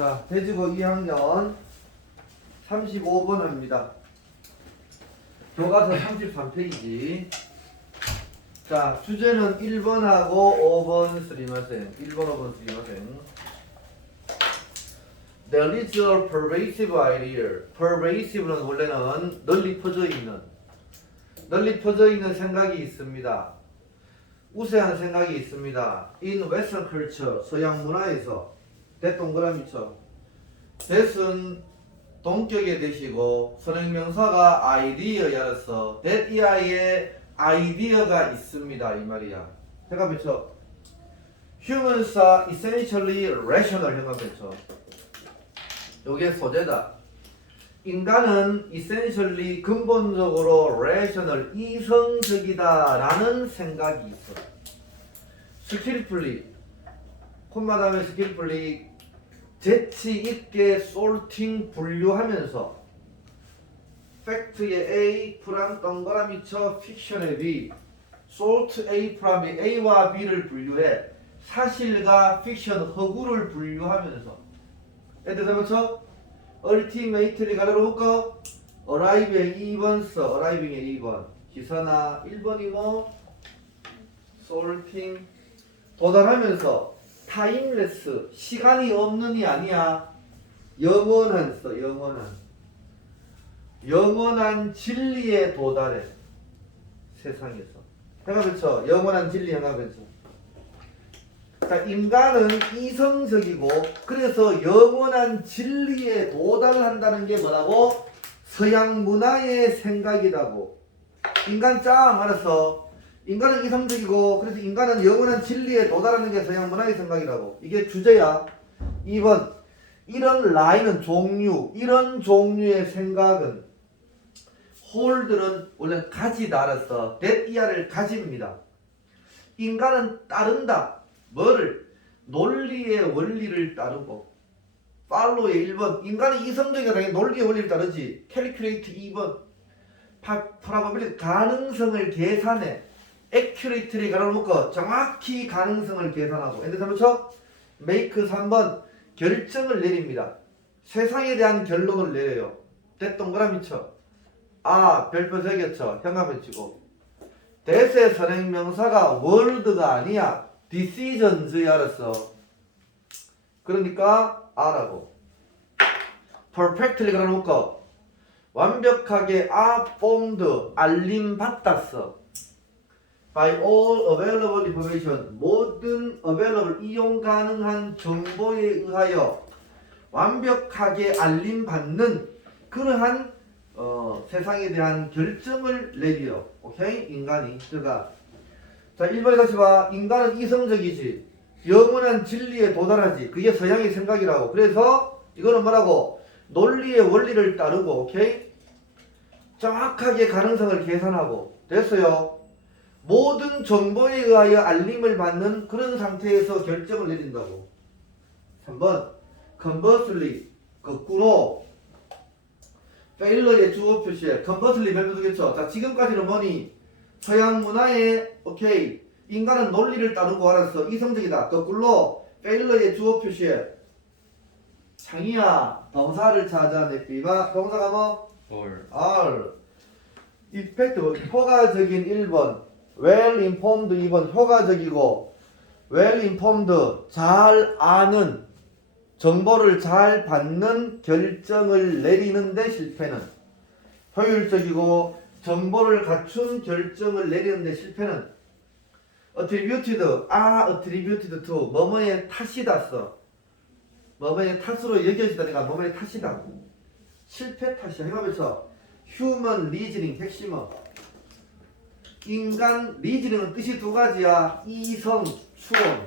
자, 대지고 2학년 35번 합니다. 교과서 33페이지. 자, 주제는 1번하고 5번 스리마생. 1번, 5번 스리마생. There is a pervasive idea. pervasive는 원래는 널리 퍼져 있는 생각이 있습니다. 우세한 생각이 있습니다. In Western culture, 서양 문화에서. 대 동그라미쳐. that은 동격에 대시고 선행명사가 idea야라서 that 이하에 아이디어가 있습니다 이 말이야. 해가 펼쳐. Humans are essentially rational. 해가 펼쳐. 요게 소재다. 인간은 essentially 근본적으로 rational 이성적이다 라는 생각이 있어. skillfully 콤마 다음에 skillfully 재치 있게 sorting 분류하면서 팩트의 A 프랑 동그라미 쳐 픽션의 B sort A 프랑 B A와 B를 분류해 사실과 픽션 허구를 분류하면서 애들 잡았죠? ultimately 가로로 묶어 arrive의 2번 써 arriving의 2번 기사나 1번이고 sorting 도달하면서 타임레스 시간이 없는이 아니야 영원한 써 영원한 진리에 도달해 세상에서. 해가 그렇죠. 영원한 진리 해가 그렇죠. 자, 인간은 이성적이고 그래서 영원한 진리에 도달한다는 게 뭐라고? 서양 문화의 생각이라고. 인간 짱 알았어. 인간은 이성적이고 그래서 인간은 영원한 진리에 도달하는 게 서양 문화의 생각이라고. 이게 주제야. 2번 이런 라인은 종류 이런 종류의 생각은 홀드는 원래 가지다 알았어. that 이하를 가집니다. 인간은 따른다. 뭐를? 논리의 원리를 따르고 follow의 1번 인간이 이성적이다 당연히 논리의 원리를 따르지. calculate 2번 probability 가능성을 계산해 accurately 가로놓고 정확히 가능성을 계산하고 엔드 3번 make 3번 결정을 내립니다. 세상에 대한 결론을 내려요. 대 동그라미 쳐. 아 별표 새겨쳐. 현관표 치고 대세 선행명사가 world가 아니야. decisions 알았어. 그러니까 아라고. perfectly 가로놓고 완벽하게 formed 알림 받았어. by all available information 모든 available 이용 가능한 정보에 의하여 완벽하게 알림받는 그러한 세상에 대한 결정을 내리려. 오케이? 인간이 들어가. 자 1번에 다시 봐. 인간은 이성적이지 영원한 진리에 도달하지. 그게 서양의 생각이라고. 그래서 이거는 뭐라고? 논리의 원리를 따르고 오케이? 정확하게 가능성을 계산하고 됐어요. 모든 정보에 의하여 알림을 받는 그런 상태에서 결정을 내린다고. 3번 conversely 거꾸로 failure의 주어 표시에 conversely 별표 두겠죠. 자 지금까지는 뭐니? 서양 문화에 오케이 인간은 논리를 따르고 알았어. 이성적이다. 거꾸로 failure의 주어 표시에 창이야 동사를 찾아내비바 동사가 뭐? R 이펙트 효과적인 1번 well informed 2번 효과적이고 well informed 잘 아는 정보를 잘 받는 결정을 내리는데 실패는 효율적이고 정보를 갖춘 결정을 내리는데 실패는 attributed attributed to 뭐뭐의 탓이다 써. 뭐뭐의 탓으로 여겨지다니까 뭐뭐의 탓이다. 실패 탓이야. 해가면서 human reasoning 핵심어. 인간 리즈닝은 뜻이 두 가지야. 이성, 추론.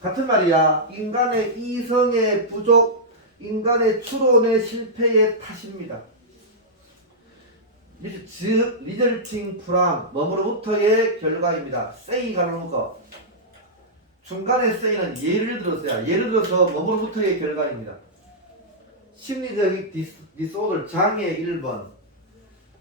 같은 말이야. 인간의 이성의 부족, 인간의 추론의 실패의 탓입니다. 즉, resulting from 뭐뭐로부터의 결과입니다. say 가로놓고 중간에 say는 예를 들어서야. 예를 들어서 뭐뭐로부터의 결과입니다. 심리적인 disorder 장애 1번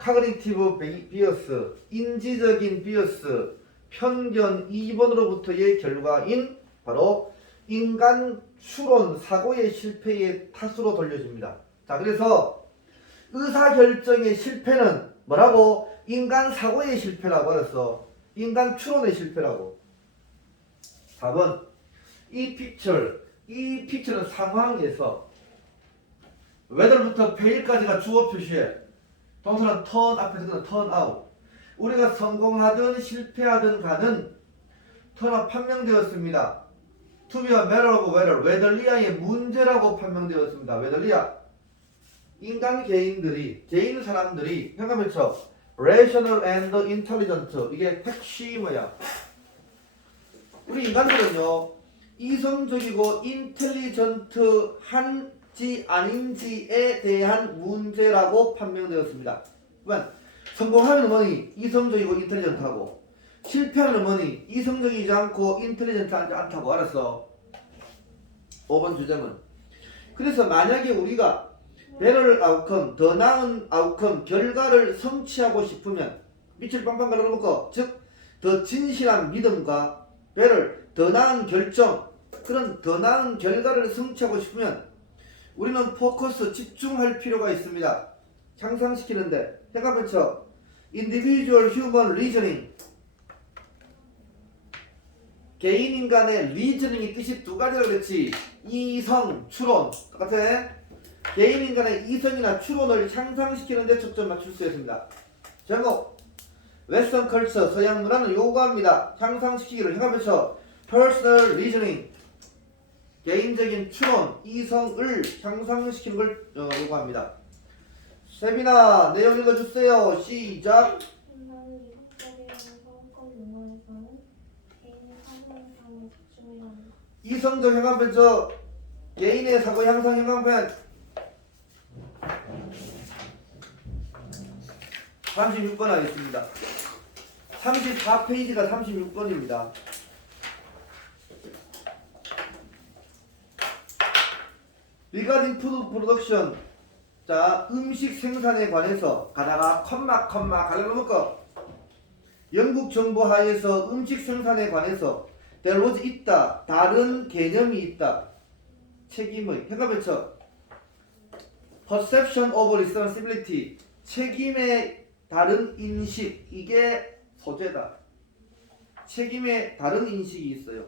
cognitive bias 인지적인 비어스 편견 2번으로부터의 결과인 바로 인간 추론, 사고의 실패의 탓으로 돌려집니다. 자, 그래서 의사결정의 실패는 뭐라고? 인간 사고의 실패라고 알았어. 인간 추론의 실패라고. 4번. 이 피처는 상황에서 whether부터 fail까지가 주어 표시해. 동사는 turn 앞에 들어가는 turn out. 우리가 성공하든 실패하든 가는 turn으로 판명되었습니다. to be와 matter하고 whether리아의 문제라고 판명되었습니다. whether리아. 인간 개인 사람들이 현관면서 rational and intelligent 이게 핵심이야. 우리 인간들은요 이성적이고 인텔리전트한지 아닌지에 대한 문제라고 판명되었습니다. 그러면 성공하면 뭐니? 이성적이고 인텔리전트하고 실패하면 뭐니? 이성적이지 않고 인텔리전트하지 않다고 알았어. 5번 주제문. 그래서 만약에 우리가 better outcome, 더 나은 outcome, 결과를 성취하고 싶으면 밑을 빵빵 갈라놓고 즉 더 진실한 믿음과 better, 더 나은 결정, 그런 더 나은 결과를 성취하고 싶으면 우리는 포커스, 집중할 필요가 있습니다. 향상시키는데 해가면서 individual human reasoning 개인 인간의 reasoning이 뜻이 두 가지라고 그랬지. 이성, 추론 똑같아. 개인 인간의 이성이나 추론을 향상시키는 데 초점 맞출 수 있습니다. 제목 웨스턴 컬처 서양 문화는 요구합니다. 향상시키기를 해가면서 personal reasoning 개인적인 추론, 이성을 향상시키는 걸 요구합니다. 세빈아 내용 읽어주세요. 시작. 인간은 이성적이라는 성격 문화에서는 개인의 사고 향상에 집중해야 한다. 이성적 행함변적 개인의 사고 향상 행함변 36번 하겠습니다. 34페이지가 36번입니다. Regarding food production 자 음식 생산에 관해서 가다가 컴마 갈라놓고 영국 정부 하에서 음식 생산에 관해서 there was 있다 다른 개념이 있다 책임의 해가면서 perception of responsibility 책임의 다른 인식 이게 소재다. 책임의 다른 인식이 있어요.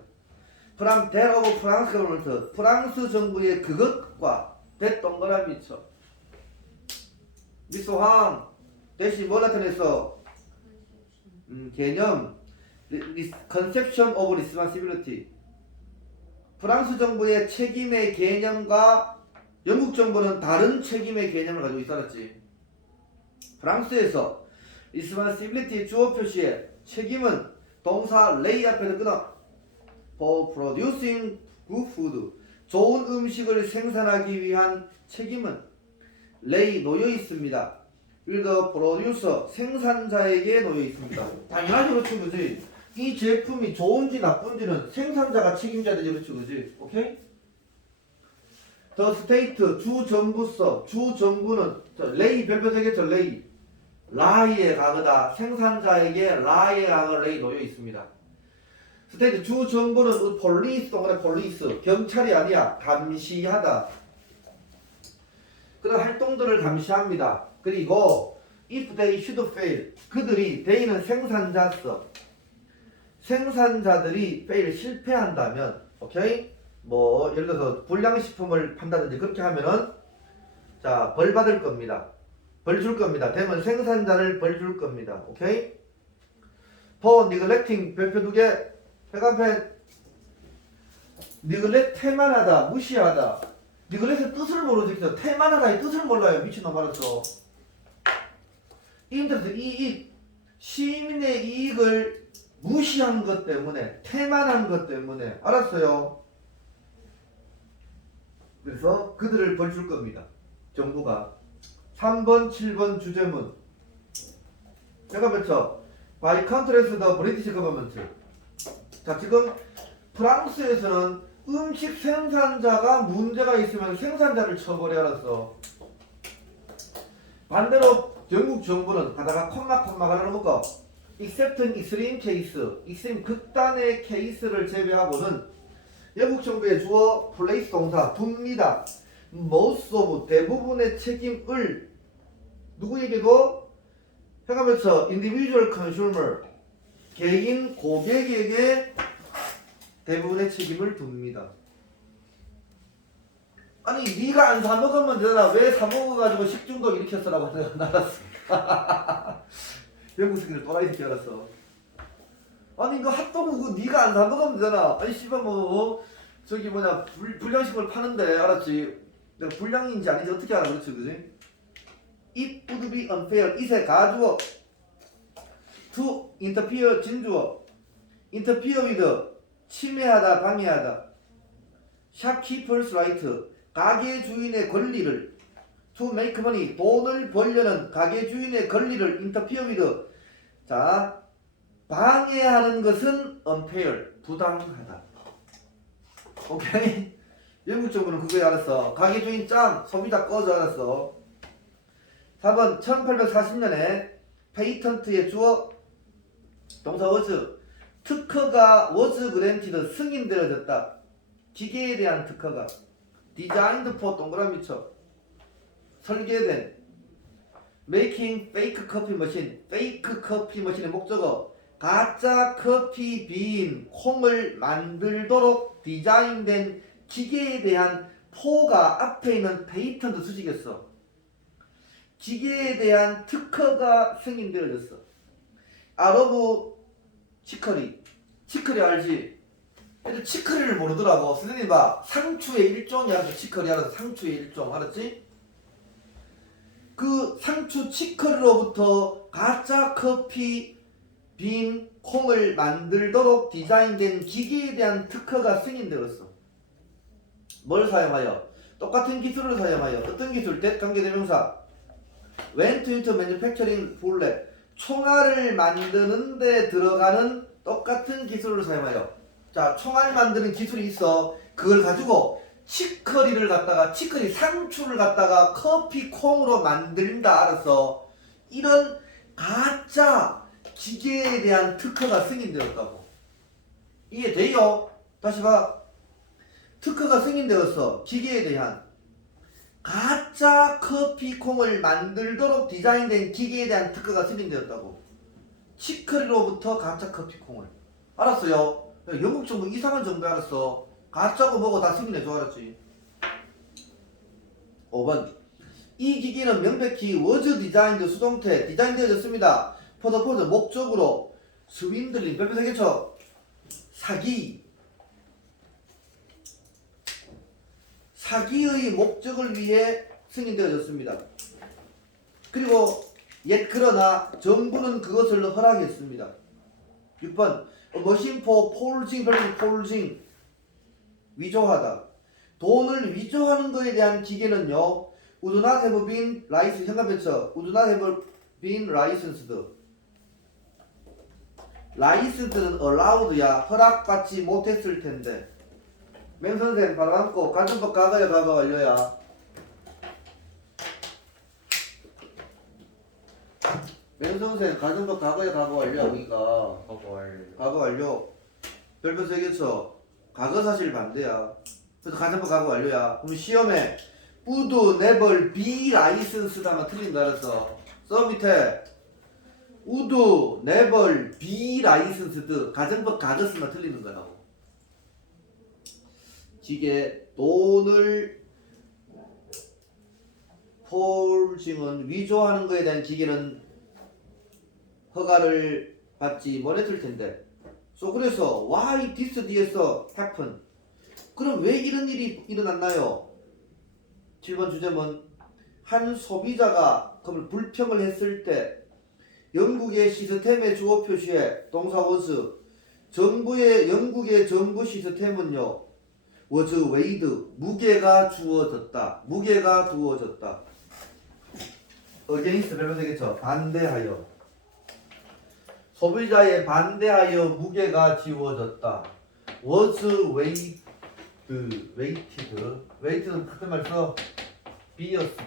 from that of France government 프랑스 정부의 그것과 that 동그라미 쳐 미스 황 대신 뭐 나타냈어? 개념 conception of responsibility 프랑스 정부의 책임의 개념과 영국 정부는 다른 책임의 개념을 가지고 있었지. 프랑스에서 responsibility 주어 표시에 책임은 동사 lay 앞에서 끊어 for producing good food 좋은 음식을 생산하기 위한 책임은 lay 놓여 있습니다. with the producer 생산자에게 놓여 있습니다. 당연하지 그렇지 그지? 이 제품이 좋은지 나쁜지는 생산자가 책임져야 되지 그렇지 그지? 오케이? the state 주정부서 주정부는 lay 별표 되겠죠 lay 라이의 과거다. 생산자에게 라이의 과거 레이 놓여 있습니다. 스테이트 주 정부는 폴리스 동안의 폴리스 경찰이 아니야. 감시하다. 그런 활동들을 감시합니다. 그리고 if they should fail 그들이 they는 생산자서 생산자들이 fail 실패한다면 오케이 뭐 예를 들어서 불량식품을 판다든지 그렇게 하면은 자 벌 받을 겁니다. 벌 줄 겁니다. 되면 생산자를 벌 줄 겁니다. 오케이? for neglecting 별표 두 개. 회관펜 neglect 태만하다, 무시하다. neglect의 뜻을 모르지. 태만하다의 뜻을 몰라요. 미친놈 알았어. interest 이익 시민의 이익을 무시한 것 때문에 태만한 것 때문에 알았어요. 그래서 그들을 벌 줄 겁니다. 정부가 3번, 7번 주제문. 잠깐만요. By contrast, the British government. 자, 지금 프랑스에서는 음식 생산자가 문제가 있으면 생산자를 처벌해 알았어. 반대로 영국 정부는 가다가 콤마가 나눠놓고 except in extreme case, extreme 극단의 케이스를 제외하고는 영국 정부의 주어 플레이스 동사 둡니다. most of 대부분의 책임을 누구에게도 해가면서 individual consumer 개인 고객에게 대부분의 책임을 둡니다. 아니 네가 안 사 먹으면 되잖아. 왜 사 먹어가지고 식중독 일으켰어라고 내가 알았어. 영국 새끼들 또라이 새끼 알았어. 아니 이거 핫도그 그거 네가 안 사 먹으면 되잖아. 아니 씨발 뭐 저기 뭐냐 불량식품을 파는데 알았지. 내가 불량인지 아닌지 어떻게 알아 그렇지 그지? It would be unfair. 이세 가주어 to interfere 진주어 interfere with 침해하다 방해하다 shopkeeper's right 가게 주인의 권리를 to make money 돈을 벌려는 가게 주인의 권리를 interfere with 자 방해하는 것은 unfair 부당하다. 오케이? 영국 정부는 그거에 알았어. 가게 주인 짱 소비자 꺼져 알았어. 4번 1840년에 페이턴트의 주어 동사 was 특허가 was granted 승인되어졌다. 기계에 대한 특허가 designed for 동그라미 쳐 설계된 making fake coffee machine fake 커피 머신의 목적어 가짜 커피 빈 콩을 만들도록 디자인된 기계에 대한 포가 앞에 있는 페이턴트 수식이었어. 기계에 대한 특허가 승인되어졌어. 아러브 치커리 알지? 애들 치커리를 모르더라고. 선생님 봐 상추의 일종이야. 치커리 알아서 상추의 일종 알았지? 그 상추 치커리로부터 가짜 커피 빈 콩을 만들도록 디자인된 기계에 대한 특허가 승인되었어. 뭘 사용하여? 똑같은 기술을 사용하여 어떤 기술? 관계대명사 went into manufacturing fully 총알을 만드는 데 들어가는 똑같은 기술을 사용하여 자 총알 만드는 기술이 있어. 그걸 가지고 치커리를 갖다가 치커리 상추를 갖다가 커피 콩으로 만든다 알았어. 이런 가짜 기계에 대한 특허가 승인되었다고. 이해돼요? 다시 봐. 특허가 승인되었어. 기계에 대한 가짜 커피 콩을 만들도록 디자인된 기계에 대한 특허가 승인되었다고. 치커리로부터 가짜 커피 콩을 알았어요. 영국 정부 이상한 정부 알았어. 가짜고 뭐고 다 승인해줘 알았지. 5번 이 기기는 명백히 was designed 수동태 디자인되어졌습니다. 포드 목적으로 스윈들링 별표 3개 쳐 사기의 목적을 위해 승인되어졌습니다. 그리고 그러나 정부는 그것을 허락했습니다. 6번 machine for forging 별표 forging 위조하다. 돈을 위조하는 것에 대한 기계는요. would not have been licensed 현관배쳐 would not have been licensed licensed는 allowed야 허락받지 못했을 텐데. 맹선생 바로 앉고 가정법 과거야 과거 완료야. 맹선생 가정법 과거야 과거 완료야. 우리가 과거 완료 별표 3개 쳐 과거 사실 반대야. 그래서 가정법 과거 완료야. 그럼 시험에 would never be licensed 하면 틀린다 알았어. 써 밑에 would never be licensed 가정법 과거 쓰면 틀리는 거라고. 기계 돈을 폴징은 위조하는 것에 대한 기계는 허가를 받지 못했을 텐데. 그래서 why this happen? 그럼 왜 이런 일이 일어났나요? 7번 주제문 한 소비자가 그걸 불평을 했을 때 영국의 시스템의 주어 표시에 동사 was 영국의 정부 시스템은요 was weighed 무게가 두어졌다. against 별표 되겠죠. 반대하여 소비자에 반대하여 무게가 지워졌다. was weighted weighted는 같은 말 써. 비어스트